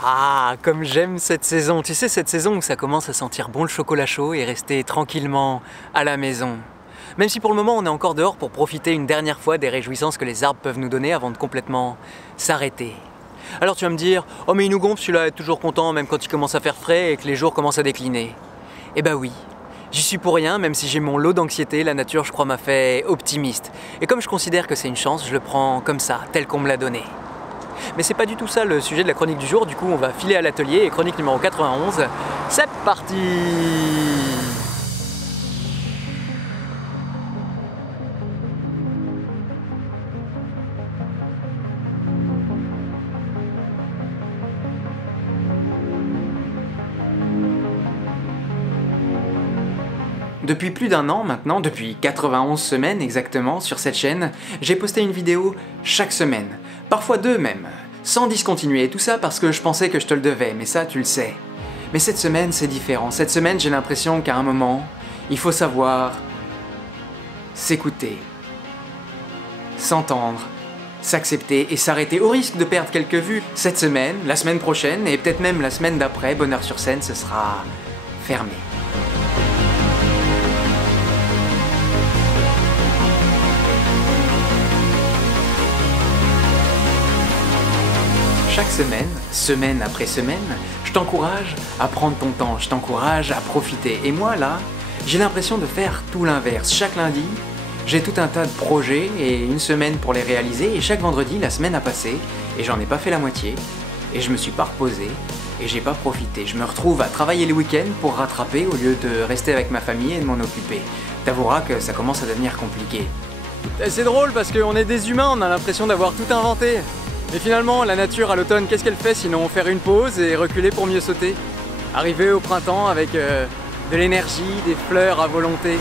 Ah, comme j'aime cette saison. Tu sais, cette saison où ça commence à sentir bon le chocolat chaud et rester tranquillement à la maison. Même si pour le moment on est encore dehors pour profiter une dernière fois des réjouissances que les arbres peuvent nous donner avant de complètement s'arrêter. Alors tu vas me dire, oh mais il nous gonfle celui-là, est toujours content même quand il commence à faire frais et que les jours commencent à décliner. Eh bah oui, j'y suis pour rien, même si j'ai mon lot d'anxiété, la nature je crois m'a fait optimiste. Et comme je considère que c'est une chance, je le prends comme ça, tel qu'on me l'a donné. Mais c'est pas du tout ça le sujet de la chronique du jour, du coup on va filer à l'atelier et chronique numéro 91, c'est parti! Depuis plus d'un an maintenant, depuis 91 semaines exactement sur cette chaîne, j'ai posté une vidéo chaque semaine, parfois deux même, sans discontinuer, et tout ça parce que je pensais que je te le devais, mais ça tu le sais. Mais cette semaine c'est différent, cette semaine j'ai l'impression qu'à un moment, il faut savoir s'écouter, s'entendre, s'accepter et s'arrêter au risque de perdre quelques vues. Cette semaine, la semaine prochaine et peut-être même la semaine d'après, Bonheur sur scène, ce sera fermé. Chaque semaine, semaine après semaine, je t'encourage à prendre ton temps, je t'encourage à profiter. Et moi là, j'ai l'impression de faire tout l'inverse. Chaque lundi, j'ai tout un tas de projets et une semaine pour les réaliser. Et chaque vendredi, la semaine a passé et j'en ai pas fait la moitié. Et je me suis pas reposé et j'ai pas profité. Je me retrouve à travailler les week-ends pour rattraper au lieu de rester avec ma famille et de m'en occuper. T'avoueras que ça commence à devenir compliqué. C'est drôle parce qu'on est des humains, on a l'impression d'avoir tout inventé. Mais finalement, la nature à l'automne, qu'est-ce qu'elle fait sinon faire une pause et reculer pour mieux sauter? Arriver au printemps avec de l'énergie, des fleurs à volonté.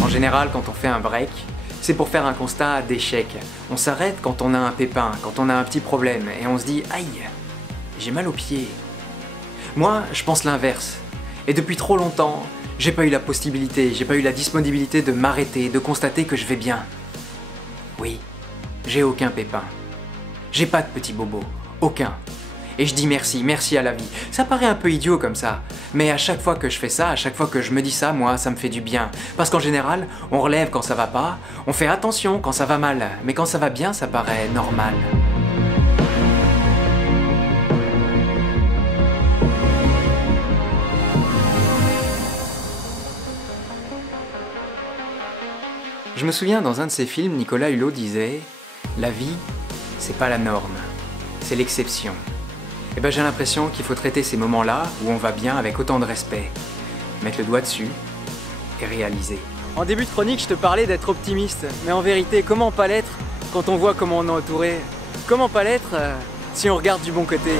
En général, quand on fait un break, c'est pour faire un constat d'échec. On s'arrête quand on a un pépin, quand on a un petit problème, et on se dit « Aïe, j'ai mal aux pieds ». Moi, je pense l'inverse. Et depuis trop longtemps, j'ai pas eu la possibilité, j'ai pas eu la disponibilité de m'arrêter, de constater que je vais bien. Oui, j'ai aucun pépin. J'ai pas de petits bobos. Aucun. Et je dis merci, merci à la vie. Ça paraît un peu idiot comme ça, mais à chaque fois que je fais ça, à chaque fois que je me dis ça, moi, ça me fait du bien. Parce qu'en général, on relève quand ça va pas, on fait attention quand ça va mal, mais quand ça va bien, ça paraît normal. Je me souviens, dans un de ses films, Nicolas Hulot disait « La vie, c'est pas la norme, c'est l'exception ». Et ben j'ai l'impression qu'il faut traiter ces moments-là où on va bien avec autant de respect, mettre le doigt dessus et réaliser. En début de chronique, je te parlais d'être optimiste, mais en vérité, comment pas l'être quand on voit comment on est entouré? Comment pas l'être si on regarde du bon côté?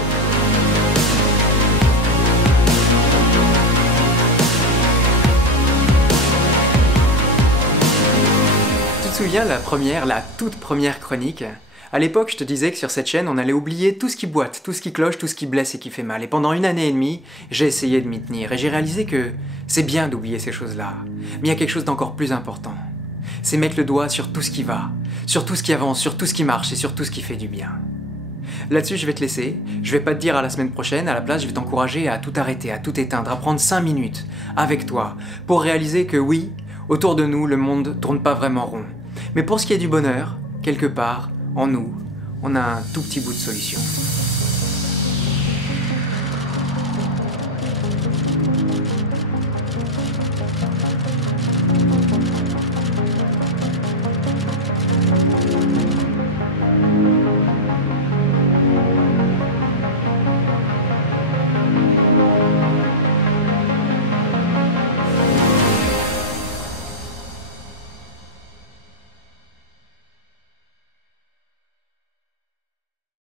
Tu te souviens la toute première chronique? À l'époque, je te disais que sur cette chaîne, on allait oublier tout ce qui boite, tout ce qui cloche, tout ce qui blesse et qui fait mal. Et pendant 1 année et demie, j'ai essayé de m'y tenir. Et j'ai réalisé que c'est bien d'oublier ces choses-là. Mais il y a quelque chose d'encore plus important. C'est mettre le doigt sur tout ce qui va, sur tout ce qui avance, sur tout ce qui marche et sur tout ce qui fait du bien. Là-dessus, je vais te laisser. Je vais pas te dire à la semaine prochaine. À la place, je vais t'encourager à tout arrêter, à tout éteindre, à prendre 5 minutes avec toi pour réaliser que oui, autour de nous, le monde tourne pas vraiment rond. Mais pour ce qui est du bonheur, quelque part, en nous, on a un tout petit bout de solution.